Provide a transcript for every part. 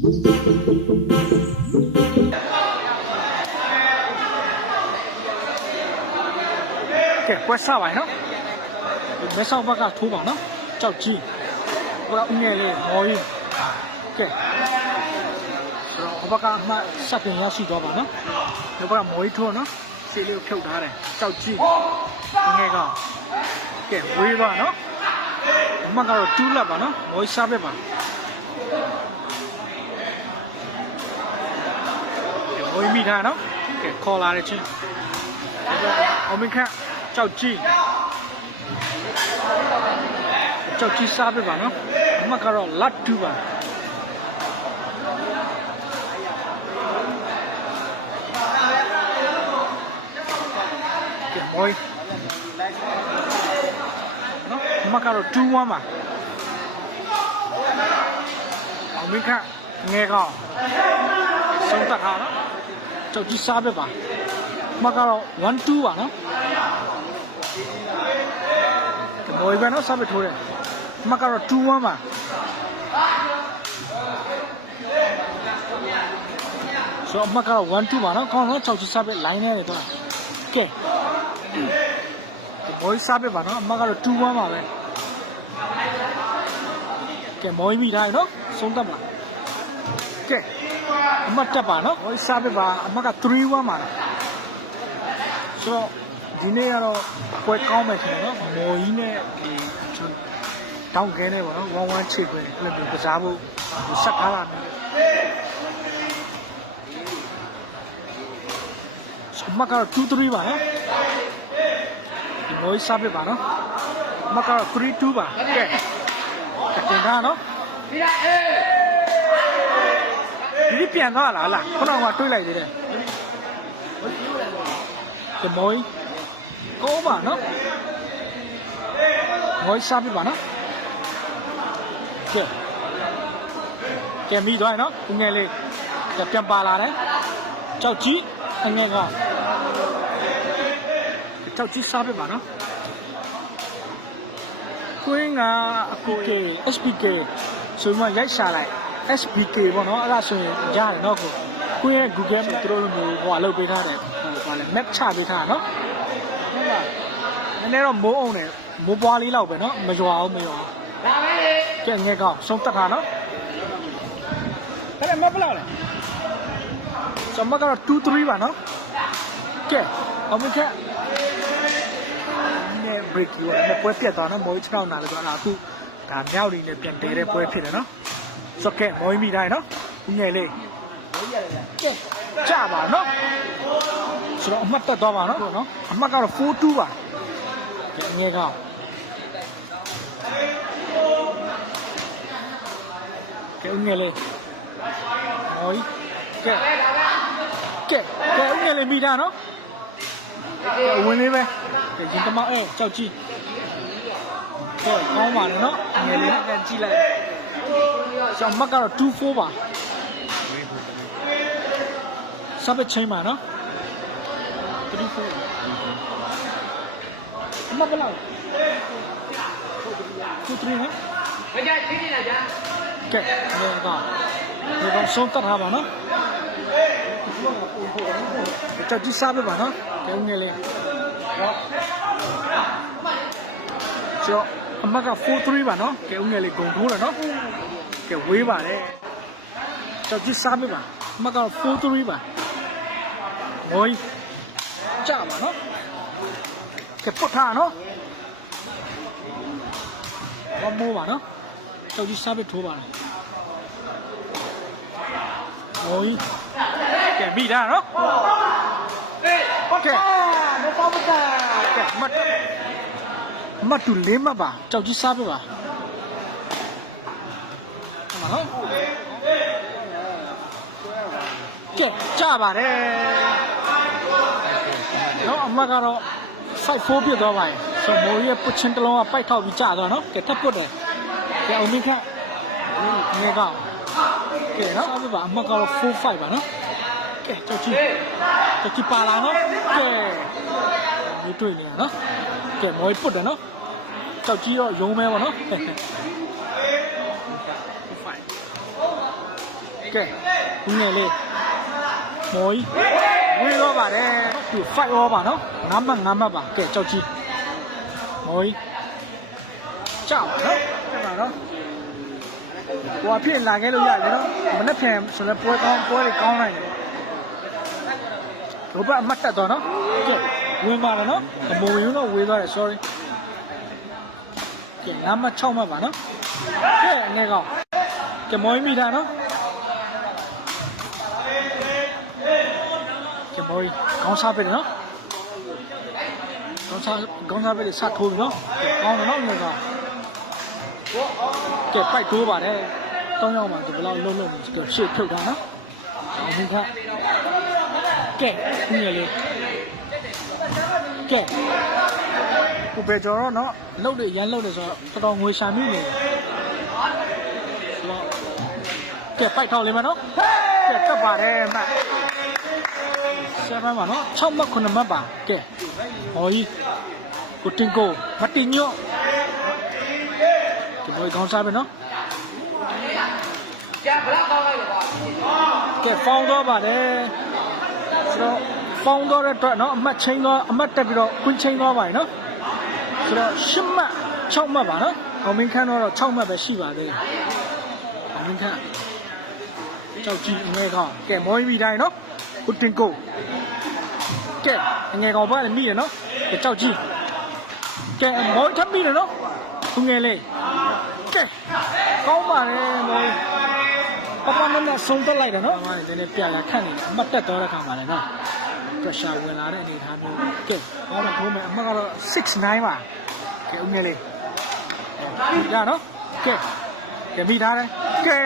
ကဲပွဲစပါရနော်မဲဆောက်ဘက်ကထိုးပါနော်ကြောက်ကြီးဟိုကဦးငယ်လေးဟောကြီးကဲဆိုတော့ဘက်ကအမှစက်တင်ရရှိသွားပါနော်ဒီဘက်ကမော်ကြီးထိုးနော်စီလေးကိုဖြုတ်ထားတယ်ကြောက်ကြီးဦးငယ်ကကဲဝေးပါနော်အမှကတော့တူးလက်ပါနော်မော်ကြီးစားပဲပါ ဝေးမိထားနော်ကဲခေါ်လာတယ်ချင်းအောင်မင်းခန့်ကြောက်ကြီးကြောက်ကြီးစားပြပါနော်အမကတော့လတ်တူပါကဲမွေးနော်အမကတော့2 1ပါအောင်မင်းခန့်ငယ်ကောင်ဆုံးတတ်တာနော် ကြောက်ကြီးစားပြပါမကတော့1 2ပါနော်ဘော်ဘယ်နော်စပ်ထိုးတယ်မကတော့2 1ပါဆိုတော့မကတော့1 2ပါနော်ကောင်းတော့6ချစပ်ပဲ line နဲ့တော့ကဲဘော်စပ်ပဲပါနော်အမကတော့2 1ပါပဲကဲမော်မိထားရနော်ဆုံးသက်ပါကဲ အမတက်ပါနော်ဘော်စပ်ပဲပါအမက3 1ပါနော်ဆိုတော့ဒီနေ့ကတော့ပွဲကောင်းမယ်ထင်တယ်နော်မော်ကြီးနဲ့ဒီကျွန်တော်တောင်းခဲနေပါတော့ဝမ်ဝမ်ချိတ်ပဲအဲ့လိုမျိုးကစားဖို့ဆက်ထားတာမျိုးစမကတော့2 3ပါနော်ဒီမော်ကြီးစားပြပါနော်မကတော့3 2ပါကဲကတင်တာနော်ဒီ ပြန်သွားလားလားခုနကတွေးလိုက်သေးတယ်ဒီမွေးကိုပါနော်မွေးစားပြပါနော်ကဲကဲမိသွားနော်ဦးငယ်လေးကပြန်ပါလာတယ်ကြောက်ကြီးအငယ်ကကြောက်ကြီးစားပြပါနော်ကွင်းကအကူကေ SPK ဆိုမှရိုက်ရှာလိုက် SPK ပေါ့နော်အဲ့ဒါဆိုရင်ကြားတယ်နော်ကိုကွင်းရဲ့ Google မှာသူတို့လိုမျိုးဟိုအလုပ်ပေးထားတယ်ဟိုပါလေ map ချပေးထားတာနော်ဟုတ်ပါနည်းနည်းတော့မိုးအောင်တယ်မိုးပွားလေးလောက်ပဲနော်မရွာအောင်မရွာဒါပဲလေကဲငယ်ကောင်ဆုံးတက်တာနော်အဲ့ဒါမပလောက်လဲစမကတော့2 3ပါနော်ကဲအောင်မကဲနေ break ရောမပွဲပြတ်သွားနော်မိုးချောင်းနာလို့ဆိုတာအခုဒါမြောက်နေနဲ့ပြန်တဲတဲ့ပွဲဖြစ်တယ်နော် ဆိုကဲမိုးမိတိုင်းနော်ဦးငယ်လေးကဲကြပါနော်ဆိုတော့အမှတ်တက်သွားပါနော်နော်အမှတ်ကတော့4 2ပါကဲငယ်ကောင်ကဲဦးငယ်လေးဟောကဲကဲကဲဦးငယ်လေးမိတာနော်ကဲဝင်လေးပဲကဲရင်တမောက်အဲကြောက်ကြည့်ကဲကောင်းပါလေနော်ငယ်လေးကကြည့်လိုက် ဆောင်းမတ်ကတော့2 4ပါစပ်ချင်းပါနော်3 4အမဘလောက်2 3နော်မကြချင်းနေတာကြာကဲလေကောင်လေကောင်ဆုံးတတ်ထားပါနော်ကြောက်ကြည့်စားပြပါနော်ကဲဦးငယ်လေးဟောကျော်အမက4-3ပါနော်ကဲဦးငယ်လေးဂုံထိုးတယ်နော် ကဲဝေးပါတယ်ကြောက်ကြည့်စားပြပါအမက4-3ပါဝိုင်းကြပါနော်ကဲပုတ်ထားနော်ဝမ်းမိုးပါနော်ကြောက်ကြည့်စားပြထိုးပါလားဝိုင်းကဲမိတာနော်ကဲမပေါ့မတာကဲမတ်မတ်တူလေးမတ်ပါကြောက်ကြီးစားပြပါဟမနော် ကဲကြပါတယ်နော်အမကတော့ site 4ပြစ်သွားပါရင်ဆိုမိုးရဲ့ပုတ်ချင်းတစ်လုံးကပိုက်ထောက်ပြီးကြာသွားနော်ကဲထပ်ပုတ်တယ်ကဲအောင်မင်းခန့်ငယ်ကောင်ကဲနော်စားပြပါအမကတော့4 5ပါနော်ကဲကြောက်ကြီးကြောက်ကြီးပါလာနော်ကဲဒီတွေ့နေရနော်ကဲမော်ပုတ်တယ်နော်ကြောက်ကြီးတော့ယုံမဲပါနော် ကဲဦးငယ်လေးမော်ကြီးဝေးတော့ပါတယ်သူ5 over ပါနော်9မှတ်9မှတ်ပါကဲကြောက်ကြီးမော်ကြီးကြောက်ပါနော်ပြပါနော်ဟိုအဖြစ်လာခဲ့လို့ရတယ်နော်မနေ့ပြန်ဆိုလည်းပွဲကောင်းပွဲတွေကောင်းနိုင်တယ်ဘုဘအမှတ်တက်တော့နော်ကဲဝင်ပါတော့နော်အမိုးယုံတော့ဝေးသွားတယ် sorry ကဲ9မှတ်6မှတ်ပါနော်ကဲအနေကောင်ကဲမော်ကြီးမိတာနော် ကဲမော်ကြီးကောင်းစားပဲနော်ကောင်းစားကောင်းစားပဲစထိုးပြီနော်ကောင်းတယ်နော်အနေကောင်ကဲပိုက်ထိုးပါတယ်တောင်းရောက်မှာဒီဘယ်လောက်လုံးလုံးရှေ့ဖြုတ်တာနော်အောင်မြင်ခကဲဦးရလေးကဲကိုပဲကျော်တော့နော်လှုပ်လို့ရမ်းလှုပ်လို့ဆိုတော့တော်တော်ငွေရှာမိနေတယ်ဆိုတော့ကဲပိုက်ထောက်လေးမနော်ကဲကပ်ပါတယ်မ ဆက်ပါမနော်6မှတ်9မှတ်ပါကဲဟောကြီးကိုတင်ကိုမတင်ညော့ဒီဘယ်ကောင်းစားပဲနော်ကျန်ဘလောက်ကောင်းလိုက်တော့ကဲဖောင်းတော့ပါတယ်ဆိုတော့ဖောင်းတော့တဲ့အတွက်နော်အမှတ်ချင်းတော့အမှတ်တက်ပြီးတော့ကွင်းချင်းတော့ပါတယ်နော်ဆိုတော့10မှတ်6မှတ်ပါနော်အောင်မင်းခန်းတော့6မှတ်ပဲရှိပါသေးတယ်အောင်မင်းခန်းကြောက်ကြည့်ငယ်ကောင်ကဲမော်ပြီးတိုင်းနော်ကိုတင်ကို ကဲငယ်ကောင်ပါလည်းမိရနော်ကဲကြောက်ကြည့်ကဲမော်ထပ်မိတယ်နော်သူငယ်လေးကဲကောင်းပါလေမော်ပပနဲ့နဲ့ဆုံးတက်လိုက်တယ်နော်။ဟာဒီနေ့ပြရခန့်နေတယ်အမှတ်တက်တော့တဲ့ခါမှာလည်းနော်။ pressure ဝင်လာတဲ့အနေအထားမျိုး။ကဲဟောတော့ဘုံမဲ့အမှတ်ကတော့69ပါ။ကဲဦးမြလေး။ဒီရနော်။ကဲကဲမိထားတယ်။ကဲ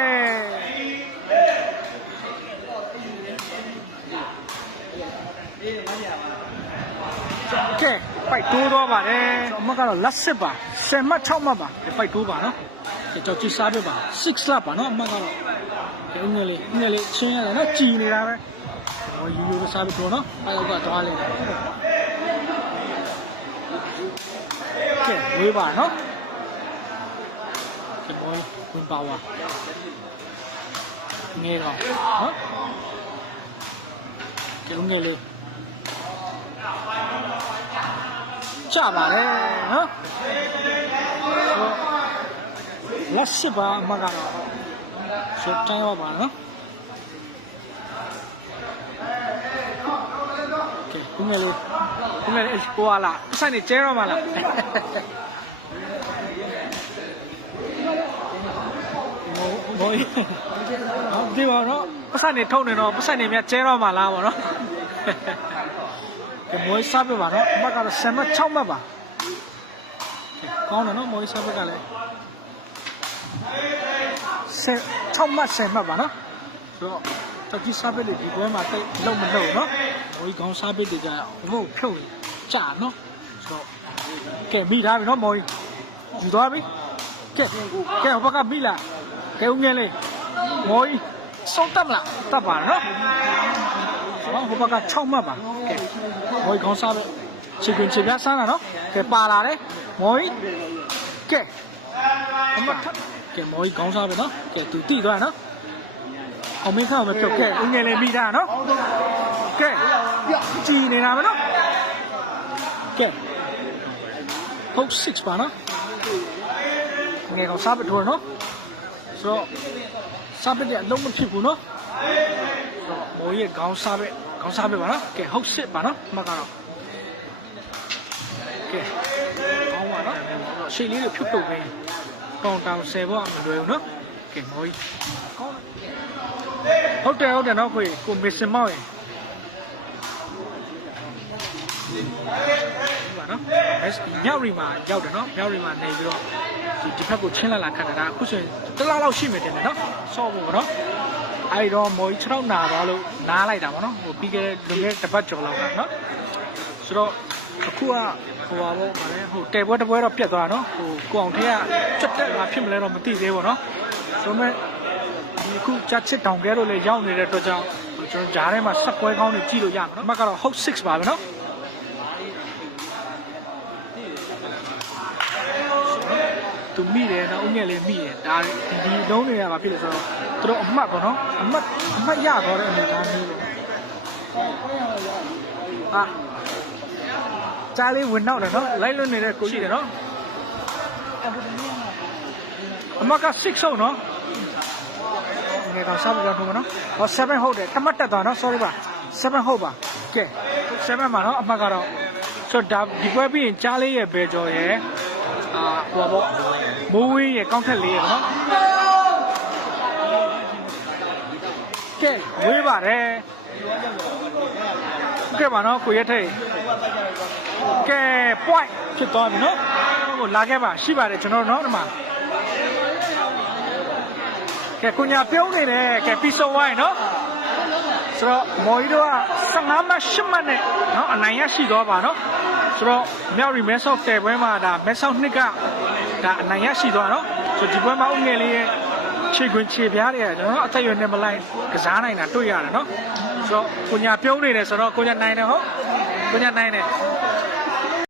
ကဲ ပိုက်တိုးတော့ပါတယ်အမှတ်ကတော့လက်စစ်ပါ10မှတ်6မှတ်ပါပိုက်တိုးပါနော်ကြောက်ကြည့်စားပြပါ6လပါနော်အမှတ်ကတော့ကဲငယ်လေးငယ်လေးချင်းရတယ်နော်ကြည်နေတာပဲဟောယူယူကစားပြီးတော့နော်အဲတော့ကသွားလိုက်တယ်ကဲဝေးပါနော်ကဲဘောဝင်ပါဝါငယ်တော့နော်ကဲငယ်လေး ချပါတယ်နော်လက်ရှိပါအမကတော့ဆိုတိုင်းရပါနော်ကဲဘုငယ်လေးဘုငယ်လေးကိုလာပတ်ဆိုင်နေကျဲရမှာလားမောမောဒီပါတော့ပတ်ဆိုင်နေထုံနေတော့ပတ်ဆိုင်နေမြကျဲရမှာလားဗောနော် ကဲမောစားပြပါတော့အမကတော့7မှတ်6မှတ်ပါကောင်းတယ်နော်မောစားပြကလည်းဆယ်6မှတ်10မှတ်ပါနော်ဆိုတော့တကြီးစားပစ်တွေဒီပွဲမှာတိတ်လုံးမလုံးနော်ဘိုးကြီးကောင်းစားပစ်တွေကြဘို့ဖြုတ်ကြာနော်ဆိုတော့ကဲမိထားပြီနော်မော်ကြီးယူသွားပြီကဲကဲဟိုဘက်ကမိလားကဲဦးငယ်လေးမော်ကြီးစောတက်မလားတက်ပါနော်ဆိုတော့ ဟိုဘက်က6မှတ်ပါကဲမော်ကြီးကောင်းစားပစ်ချီကွင်ချီပြဆန်းတာနော်ကဲပါလာတယ်မော်ကြီးကဲအမထပ်ကဲမော်ကြီးကောင်းစားပဲနော်ကဲသူတိသွားနော်အောင်မင်းခအောင်မပြုတ်ကဲဦးငယ်လေးမိတာနော်ကဲကြည်နေတာပဲနော်ကဲဟုတ်6ပါနော်ငယ်ကောင်စားပထိုးနော်ဆိုတော့စားပတဲ့အလုံးမဖြစ်ဘူးနော်ဆိုတော့မော်ကြီးကောင်းစားပဲ ကောင်းစားပဲပါနော်ကဲဟုတ်6ပါနော်မှတ်ကတော့ကဲကောင်းပါနော်ရှေ့လေးတွေဖြုတ်ဖြုတ်ပဲပေါင်တောင်10ဘောမလွယ်ဘူးနော်ကဲမော်ကြီးဟုတ်တယ်ဟုတ်တယ်နော်ခွေကိုမစ်စင်မောက်ရင်ပါနော် S မြောက်ရီမှာရောက်တယ်နော်မြောက်ရီမှာနေပြီးတော့ဒီတစ်ဖက်ကိုချင်းလာလာခတ်တာအခုဆိုရင်တစ်လားလောက်ရှိမယ်တင်တယ်နော်ဆော့ဖို့ပေါ့နော် အဲ့တော့မော်ကြီး6နာသွားလို့နားလိုက်တာပေါ့နော်ဟိုပြီးခဲ့တဲ့လွန်ခဲ့တဲ့တစ်ပတ်ကျော်လောက်ကနော်ဆိုတော့အခုကဟိုပါဘောဗာလဲဟိုတဲပွဲတစ်ပွဲတော့ပြတ်သွားတာနော်ဟိုကိုအောင်ထဲကကျွတ်တက်လာဖြစ်မလဲတော့မသိသေးဘူးနော်ဆိုတော့ဒီအခုချက်ချစ်တောင်ကဲလို့လည်းရောက်နေတဲ့အတွက်ကြောင့်ကျွန်တော်ဂျားထဲမှာဆက်ပွဲကောင်းတွေကြည့်လို့ရမှာနော်အမှတ်ကတော့ Hook 6ပါပဲနော် သူမိတယ်နော်ဦးငယ်လေးမိတယ်ဒါဒီလုံးတွေကဘာဖြစ်လဲဆိုတော့သူတို့အမှတ်ပေါ့နော်အမှတ်အမှတ်ရတော့တဲ့အနေအထားမျိုးလို့ဟာကြားလေးဝင်နောက်တယ်နော်လိုက်လွတ်နေတဲ့ကိုကြီးတယ်နော်အမက6ဆုံးနော်ငယ်တော့စားပြီးတော့ထုံးမနော်ဟော7ဟုတ်တယ်တမတ်တက်သွားနော် sorry ပါ7ဟုတ်ပါကဲ7မှာနော်အမှတ်ကတော့ဆိုတော့ဒါဒီပွဲပြီးရင်ကြားလေးရဲ့ဘယ်ကျော်ရဲ့အာဟိုပါပေါ့ မိုးဝင်းရဲ့ကောင်းထက်လေးရဲ့နော်ကဲဝေးပါတယ်ကဲပါနော်ကိုရက်ထိတ်ကဲ point ဖြစ်သွားပြီနော်ဟိုလာခဲ့ပါရှိပါတယ်ကျွန်တော်တို့နော်ဒီမှာကဲကိုညာပြုံးနေတယ်ကဲပြီးဆုံးသွားရင်နော်ဆိုတော့မော်ကြီးတို့က15မှတ်10မှတ်နဲ့နော်အနိုင်ရရှိသွားပါနော်ဆိုတော့မြောက်ရီမဲဆော့တယ်ပွဲမှာဒါမဲဆော့နှစ်က ဒါအနိုင်ရရှိသွားနော်ဆိုတော့ဒီပွဲမှာဥငယ်လေးရဲ့ခြေခွင်ခြေပြားတွေကကျွန်တော်အသက်အရွယ်နဲ့မလိုက်ကစားနိုင်တာတွေ့ရတယ်နော်ဆိုတော့ကိုညာပြုံးနေတယ်ဆိုတော့ကိုညာနိုင်တယ်ဟုတ်ကိုညာနိုင်တယ်